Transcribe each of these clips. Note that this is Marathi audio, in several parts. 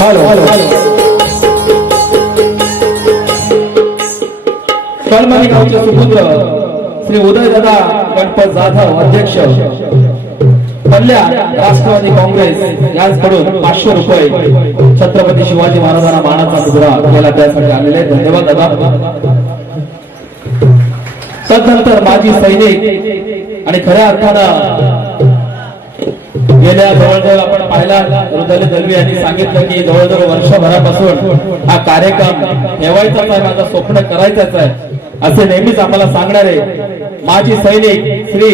हॅलो कळमणी गावचे सुपुत्र श्री उदयदादा गणपत जाधव अध्यक्ष. कल्याण राष्ट्रवादी काँग्रेस यांच्याकडून पाचशे रुपये छत्रपती शिवाजी महाराजांना मानाचा मुद्रा केला त्यासाठी आलेले. धन्यवाद दादा. तदनंतर माजी सैनिक आणि खऱ्या अर्थानं गेल्या जवळजवळ आपण पाहिला रुदले दलवी यांनी सांगितलं की जवळजवळ वर्षभरापासून हा कार्यक्रम ठेवायचाच आहे माझं स्वप्न करायचंच आहे. असे नेहमीच आम्हाला सांगणारे माजी सैनिक श्री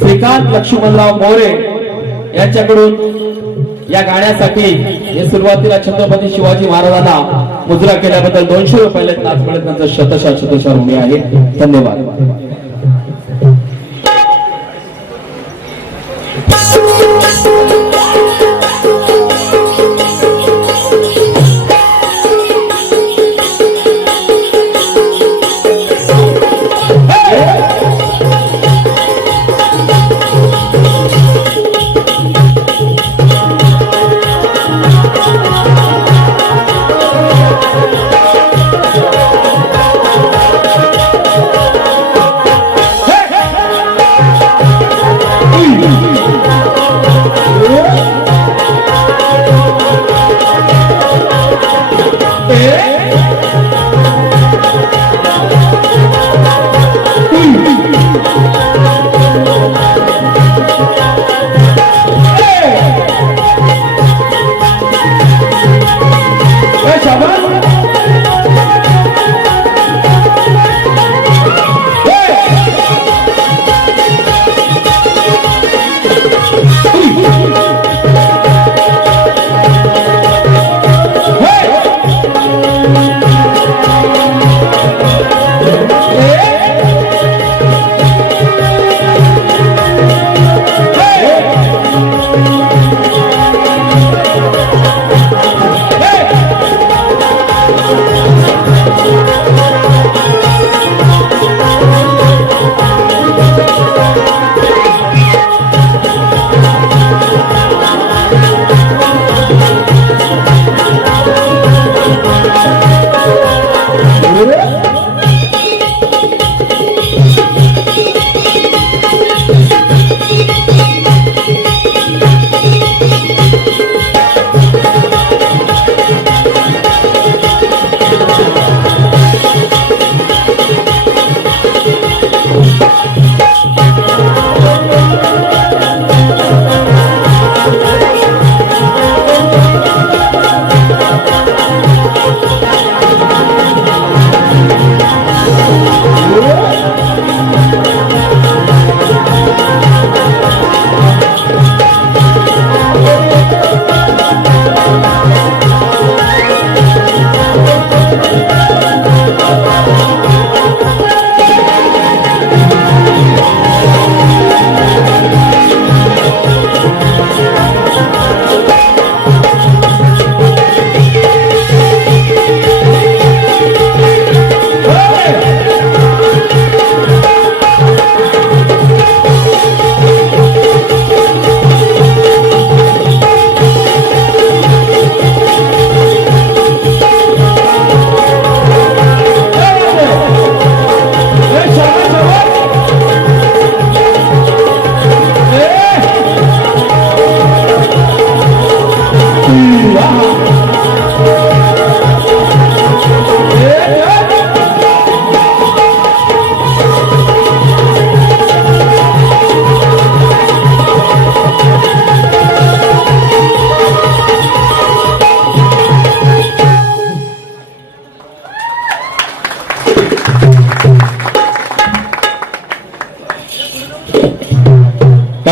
श्रीकांत लक्ष्मणराव मोरे यांच्याकडून या गाण्यासाठी हे सुरुवातीला छत्रपती शिवाजी महाराजांना मुजरा केल्याबद्दल दोनशे रुपयाला नाच मिळत त्यांचं शतशा शतशा ऋणी आहे. धन्यवाद.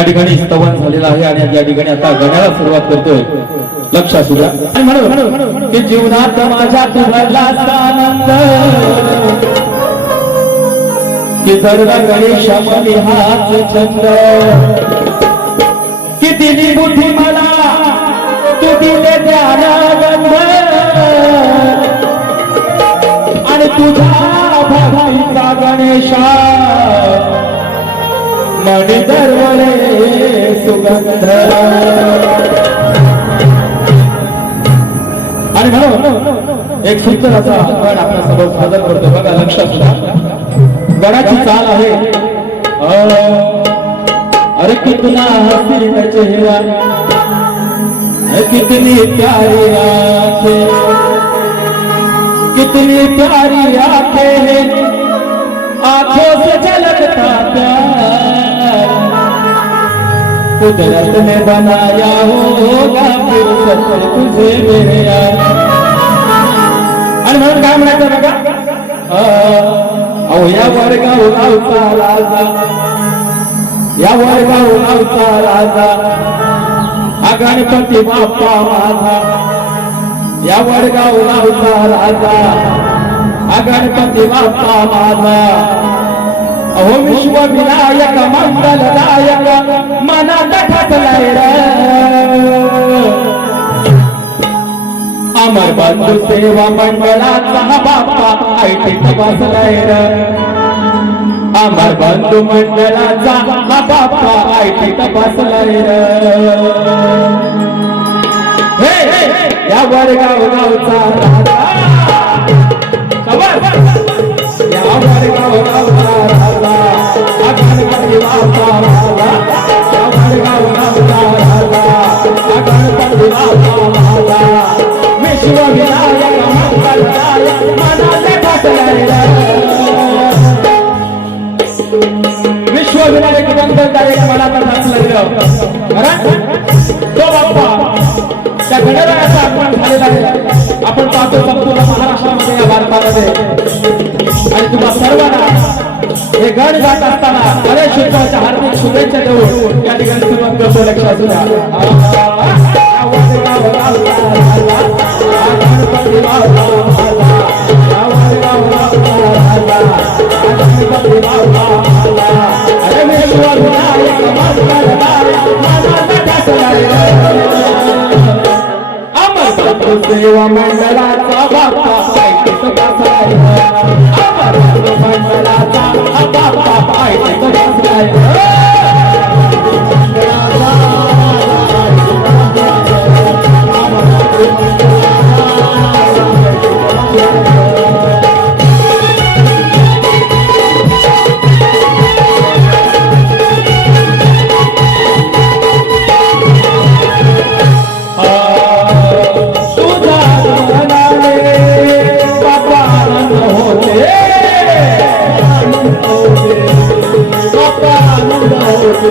ठिकाणी स्तवन झालेलं आहे आणि या ठिकाणी आता गण्याला सुरुवात करतोय. लक्ष असू द्या आणि म्हणून की जीवनात माझ्या तुझला आनंद. की धरला गणेश मनी हाच छंद. की दिली बुद्धी मला तू दिले ज्ञानगंध आणि तुझ्या भक्तीचा गणेशा सुगंध। एक सुंदर असा आपल्या समोर सादर करतो बघा, लक्षात चाल आहे. अरे कितना चेहरा. है कितनी प्यारी आँखें. कितनी प्यारी आँखें हैं. आँखों से झलकता प्यार. कुदरत ने बनाया होगा फिर सच तुझे मेरे यार आणि म्हणून काय म्हणायचं बघा अ, अहो या वर्गावला राजा. या वर्गावला राजा. हा गणपती बाप्पा माझा. या वडगावला राजा. हा गणपती बाप्पा माझा. अहो विश्व विनायक मंगलदायक मनात अमर बंधू सेवा मंडळाचा बाप्पा ऐटीत बसलाय रे अमर बंधू मंडळाचा हा बाप्पा ऐटीत बसलाय रे या वडगाव गावचा राजा. या वडगाव गावचा राजा. हा बाप्पा विश्वविनायक मंगलदायक मनाला टाकलाय तो बाप्पा त्या झालेला आहे आपण पाहतो संपूर्ण महाराष्ट्रामध्ये या भारतामध्ये आणि तुम्हा सर्वांना हे गण जात असताना गणेश उत्सवाच्या हार्दिक शुभेच्छा देऊन या ठिकाणी तुम्हाला लक्षात असू द्या. आ, राजा, मंडळाचा बाप्पा मंडळाचा बाप्पा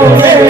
तुझी